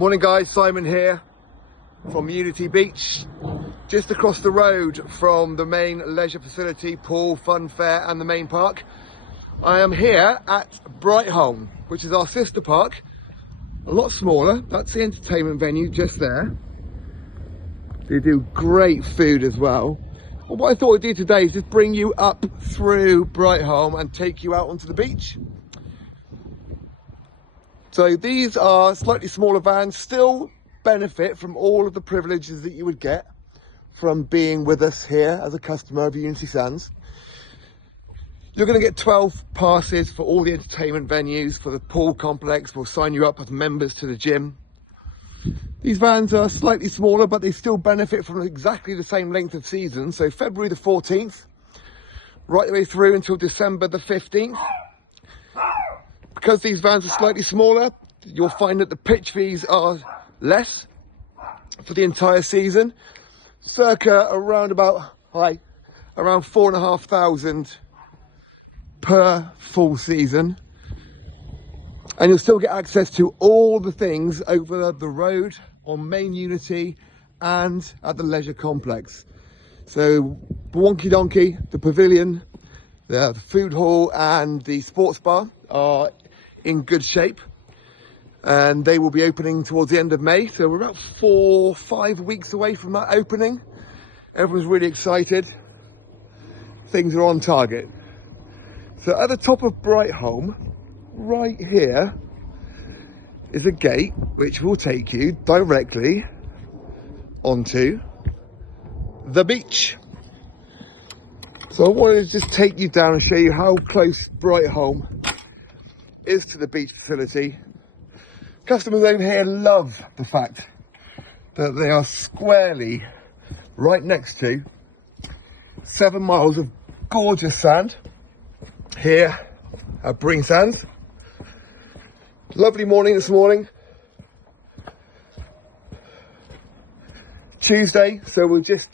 Morning guys, Simon here from Unity Beach, just across the road from the main leisure facility, pool, fun fair and the main park. I am here at Brightholme, which is our sister park, a lot smaller. That's the entertainment venue just there. They do great food as well. Well, what I thought I'd do today is just bring you up through Brightholme and take you out onto the beach. So these are slightly smaller vans, still benefit from all of the privileges that you would get from being with us here as a customer of Unity Sands. You're going to get 12 passes for all the entertainment venues, for the pool complex. We'll sign you up as members to the gym. These vans are slightly smaller, but they still benefit from exactly the same length of season. So February the 14th, right the way through until December the 15th. Because these vans are slightly smaller, you'll find that the pitch fees are less for the entire season. Circa around around 4,500 per full season. And you'll still get access to all the things over the road on main Unity and at the leisure complex. So Wonky Donkey, the pavilion, the food hall and the sports bar are in good shape, and they will be opening towards the end of May. So we're about 4 or 5 weeks away from that opening. Everyone's really excited. Things are on target. So at the top of Brightholme, right here, is a gate which will take you directly onto the beach. So I wanted to just take you down and show you how close Brightholme is to the beach facility. Customers over here love the fact that they are squarely right next to 7 miles of gorgeous sand here at Breen Sands. Lovely morning this morning. Tuesday, so we're just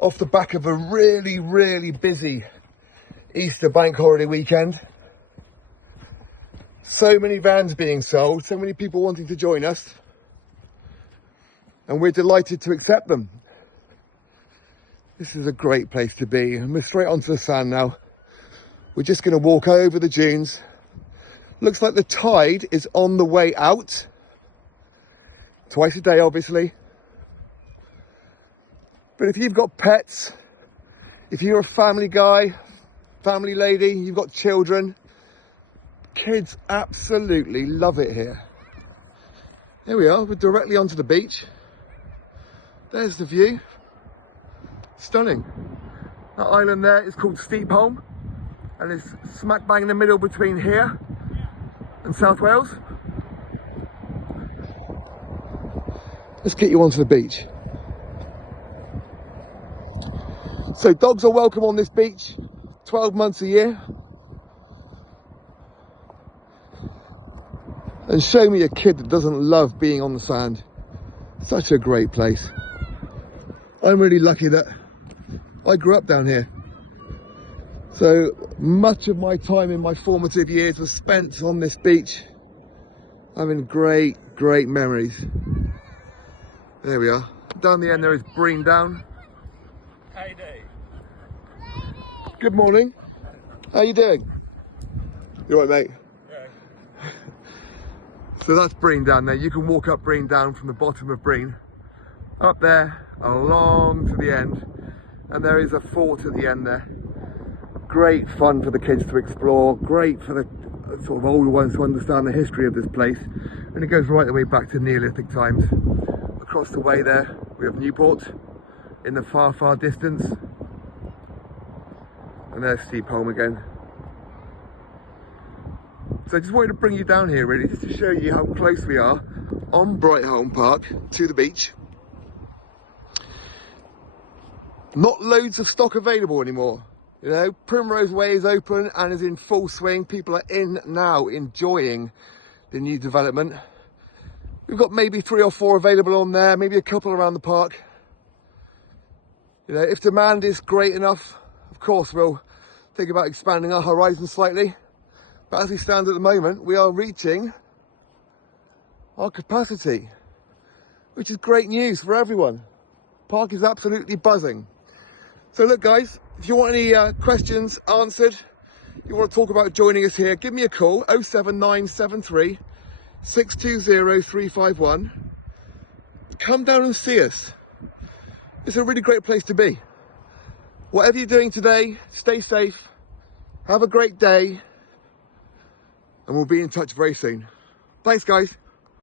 off the back of a really busy Easter bank holiday weekend. So many vans being sold, so many people wanting to join us, and we're delighted to accept them. This is a great place to be, and we're straight onto the sand now. We're just going to walk over the dunes. Looks like the tide is on the way out. Twice a day, obviously. But if you've got pets, if you're a family guy, family lady, you've got children, kids absolutely love it here. Here we are, we're directly onto the beach. There's the view. Stunning. That island there is called Steepholm, and it's smack bang in the middle between here and South Wales. Let's get you onto the beach. So dogs are welcome on this beach 12 months a year. And show me a kid that doesn't love being on the sand. Such a great place. I'm really lucky that I grew up down here. So much of my time in my formative years was spent on this beach. Having great memories. There we are. Down the end there is Breen Down. How you doing? Good morning. How you doing? You all right, mate? So that's Breen Down there. You can walk up Breen Down from the bottom of Breen, up there, along to the end, and there is a fort at the end there. Great fun for the kids to explore, great for the sort of older ones to understand the history of this place, and it goes right the way back to Neolithic times. Across the way there, we have Newport in the far distance, and there's Steepholm again. So I just wanted to bring you down here really, just to show you how close we are on Brightholme Park to the beach. Not loads of stock available anymore. You know, Primrose Way is open and is in full swing. People are in now enjoying the new development. We've got maybe 3 or 4 available on there, maybe a couple around the park. You know, if demand is great enough, of course we'll think about expanding our horizons slightly. But as we stand at the moment, we are reaching our capacity, which is great news for everyone. Park is absolutely buzzing. So look guys, if you want any questions answered, you want to talk about joining us here, give me a call, 07973 620 351. Come down and see us. It's a really great place to be. Whatever you're doing today, stay safe, have a great day, and we'll be in touch very soon. Thanks guys.